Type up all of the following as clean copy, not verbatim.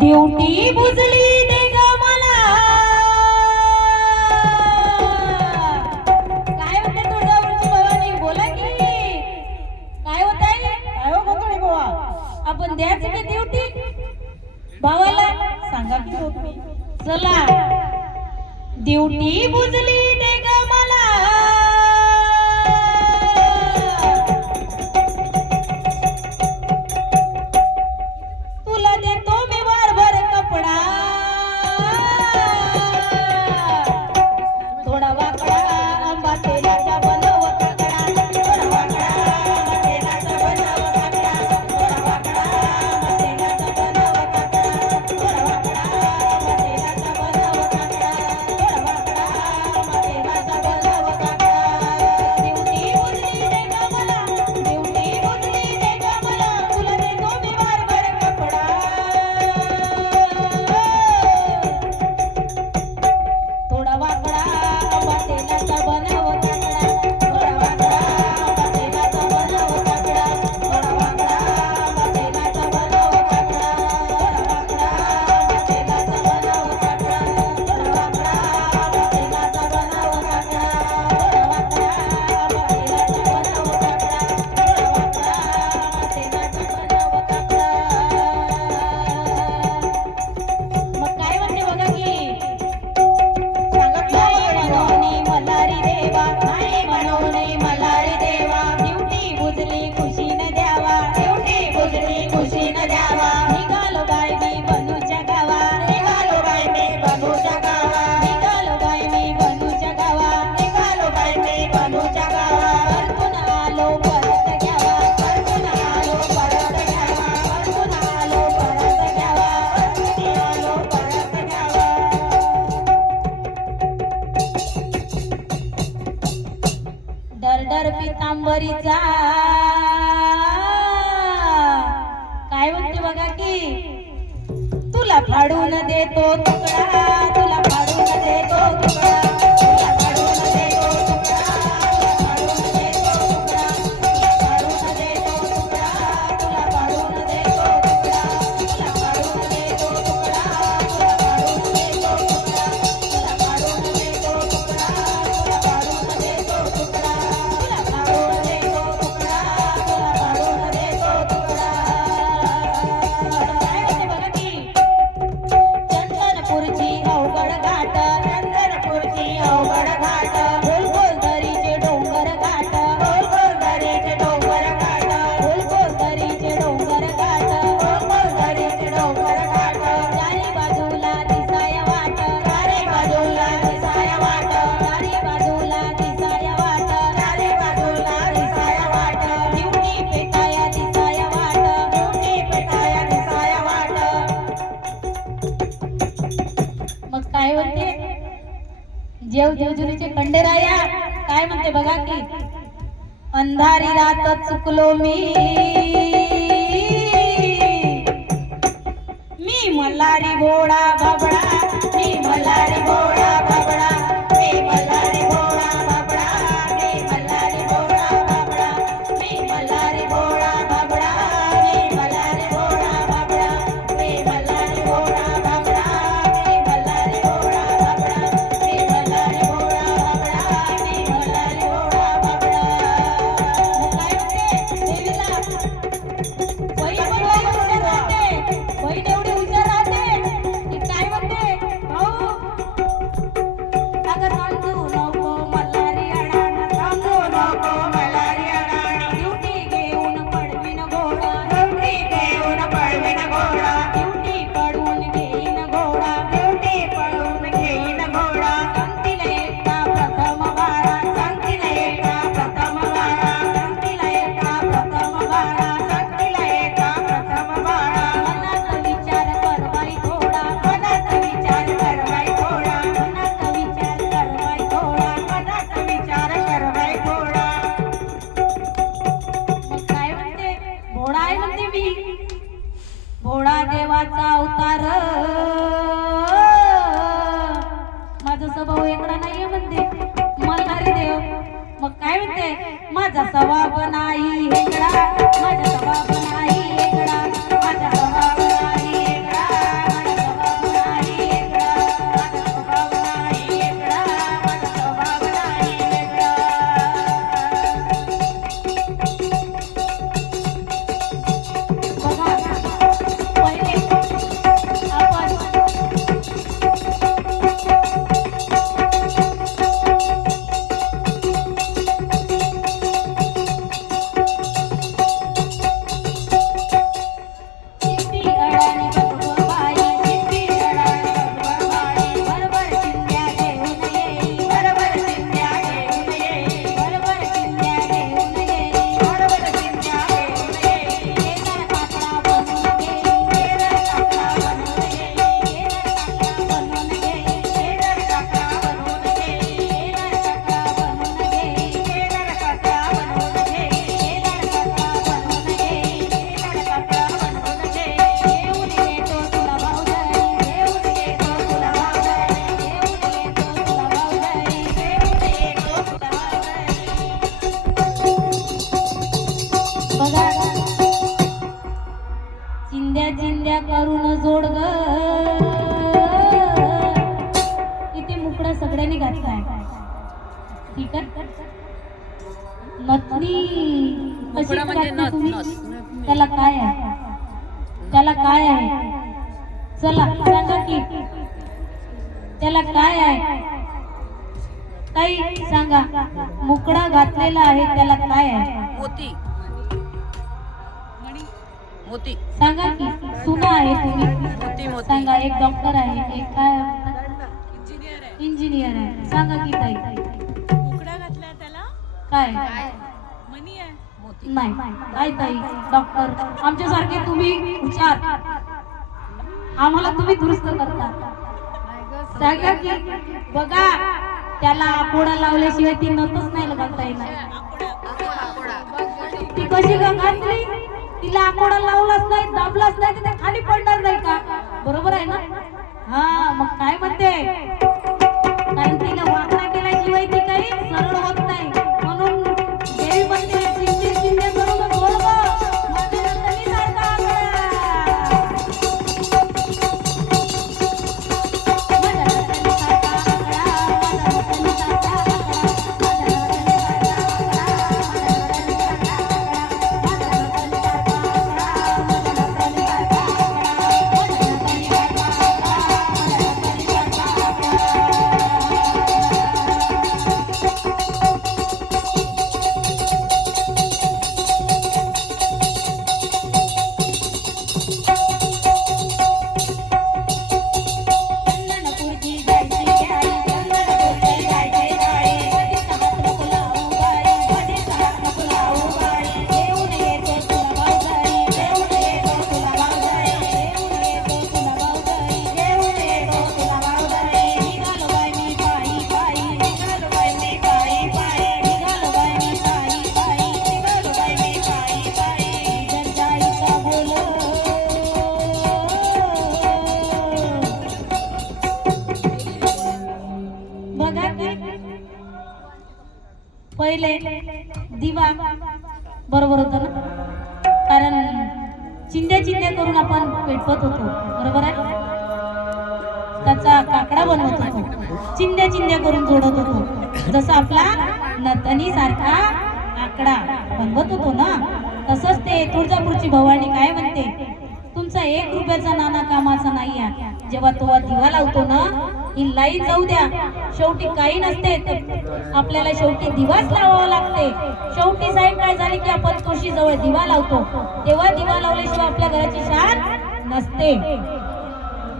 Duty बुजली दे ग मला. काय होते तुळजापूरची भवानी बोला की काय होत आहे. काय हो गोंधळी बाबा आपण द्यायची की ड्युटी भावाला सांगा की तुम्ही. चला ड्युटी बुजली दे ग मला. तुला देतो मी वारभर कपडा. थोडा वाकडा आंबा तेलाचा बनव काकडा. थोडा वाकडा आंबा तेलाचा बनव काकडा. थोडा वाकडा आंबा तेलाचा बनव काकडा. थोडा वाकडा आंबा तेलाचा बनव काकडा. थोडा वाकडा आंबा तेलाचा बनव काकडा. ड्युटी बुजली दे ग मला. ड्युटी बुजली दे ग मला. तुला देतो मी वारभर कपडा. थोडा वाकडा आंबा तेलाचा बनव काकडा. थोडा वाकडा आंबा तेलाचा बनव काकडा. थोडा वाकडा आंबा तेलाचा बनव काकडा. थोडा वाकडा आंबा तेलाचा बनव काकडा. थोडा वाकडा आंबा तेलाचा बनव काकडा. थोडा वाकडा आंबा तेलाचा बनव काकडा. थोडा वाकडा आंबा तेलाचा बनव काकडा. मग काय म्हणते बघा की मनोनी मल्हारी देवा. नाही मनोनी मल्हारी देवा. ड्युटी बुजली खुशीने द्यावा. ड्युटी बुजली खुशीने द्यावा. निघालो बाय मी बनूच्या गावा. निघालो बाय मी बनूच्या गावा. निघालो बाय मी बनूच्या गावा. निघालो बाय मी बनूच्या गावा. परतून आलो परत घ्यावा. परतून आलो परत घ्यावा. परतून आलो परत घ्यावा. परतून आलो परत घ्यावा. डरडर पितांबरीचा काय म्हणते बघा की तुला फाडून देतो तुकडा. तुला फाडून देतो तुकडा. तुला फाडून देतो तुकडा. तुला फाडून देतो तुकडा. तुला फाडून देतो तुकडा. तुला फाडून देतो तुकडा. तुला फाडून देतो तुकडा. तुला फाडून देतो तुकडा. तुला फाडून देतो तुकडा. तुला फाडून देतो तुकडा. तुला फाडून देतो तुकडा. तुला फाडून देतो तुकडा. काय होते बघा की चंदनपूरची अवघड घाट. चंदनपूरची अवघड घाट. खोल खोल दरीचे डोंगर घाट. खोल खोल दरीचे डोंगर घाट. खोल खोल दरीचे डोंगर घाट. खोल खोल दरीचे डोंगर घाट. चारी बाजूला दिसाय वाट. चारी बाजूला दिसाय वाट. चारी बाजूला दिसाय वाट. चारी बाजूला दिसाय वाट. ड्युटी पेटाया दिसाय वाट. ड्युटी पेटाया दिसाय वाट. मग काय म्हणते जेव जेजुरीचे खंडेराया काय म्हणते बघा की अंधारी रात चुकलो मी. मी मल्हारी घोडा बाबडा. मी मल्हारी घोडा बाबडा. मी मल्हारी घोडा बाबडा. मी मल्हारी घोडा बाबडा. मी मल्हारी घोडा बाबडा. मी मल्हारी घोडा बाबडा. मी मल्हारी घोडा बाबडा. मी मल्हारी घोडा बाबडा. मी मल्हारी घोडा बाबडा. मी मल्हारी घोडा बाबडा. मग काय म्हणते देवीला बाई पण लई हुशार राहते. बाई एवढी हुशार राहते की काय म्हणते भाऊ चला सांगा की त्याला काय आहे? ताई सांगा, मुकडा घातलेला आहे त्याला काय आहे? मोती. मोती. सांगा की सुना आहे तुम्ही, मोती. मोती. सांगा. एक डॉक्टर आहे, एक काय इंजिनियर आहे. सांगा की ताई मुकडा घातला त्याला काय? मनी आहे. मोती. नाही काय ताई डॉक्टर आमच्यासारखे तुम्ही हुशार, आम्हाला तुम्ही दुरुस्त करता. सांगा की बघा त्याला आकोडा लावल्याशिवाय ती नतच नाही घालता येणार. ती कशी का घातली? तिला आकोडा लावलाच नाही, दाबलाच नाही तर ते खाली पडणार नाही का? बरोबर आहे ना? हा मग काय म्हणते, कारण तिला वाकडा केल्याशिवाय ती काही सरळ होत नाही. म्हणून देवी म्हणते चिंते चिंते करून बोल गं, माझ्या नंदनीसारखा आकडा. माझ्या नंदनीसारखा आकडा, माझ्या नंदनीसारखा आकडा, माझ्या नंदनीसारखा पहिले दिवा बरोबर होता ना, कारण चिंध्या चिंध्या करून आपण पेटवत होतो. बरोबर आहे, त्याचा काकडा बनवत होतो, चिंध्या चिंध्या करून जोडत होतो. जसं आपला नतनी सारखा आकडा बनवत होतो ना, तसंच ते तुळजापूरची भवानी काय म्हणते, तुमचा 1 रुपयाचा नाणा कामाचा नाही आहे. जेव्हा तो दिवा लावतो ना, ही लाईन जाऊ द्या, शेवटी काही नसते तर आपल्याला शेवटी दिवाच लावावा लागते. शेवटी सायंकाळ झाली की आपण तुळशी जवळ दिवा लावतो, तेव्हा दिवा लावल्याशिवाय आपल्या घराची शान नसते.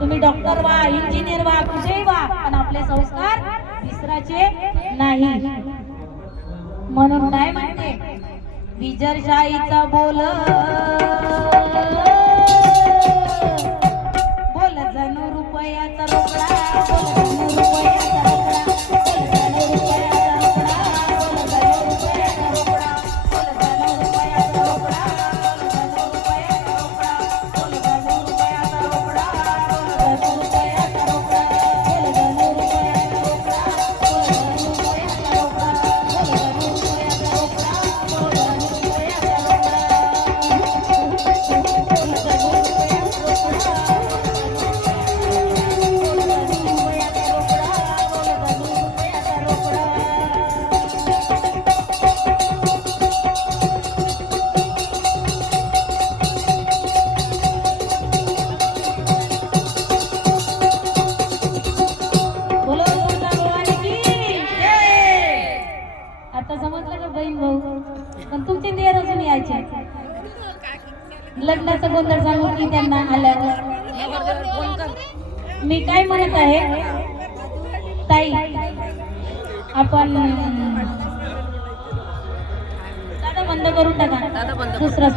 तुम्ही डॉक्टर व्हा, इंजिनियर व्हा, कुठेही व्हा, पण आपले संस्कार विसरायचे नाही. म्हणून काय म्हणते, विजरशाहीचा बोल बोल जणू रुपयाचा रोकडा, बोल जणू रुपयाचा रोकडा, बोल जणू रुपयाचा रोकडा, बोल जणू रुपयाचा रोकडा, बोल जणू रुपयाचा रोकडा, बोल जणू रुपयाचा रोकडा, बोल जणू रुपयाचा रोकडा, बोल जणू रुपयाचा रोकडा, बोल जणू रुपयाचा रोकडा, बोल जणू रुपयाचा रोकडा, बोल जणू रुपयाचा रोकडा, बोल जणू रुपयाचा बोलो तुळजा भवानी की जय. आता समजलं का बहीण भाऊ? पण तुमचे देर अजून यायचे. लग्नाचा गोंधळ सांगू की त्यांना आल्यावर. मी काय म्हणत आहे ताई, आपण दादा बंद करून टाका, दादा बंद. दुसरं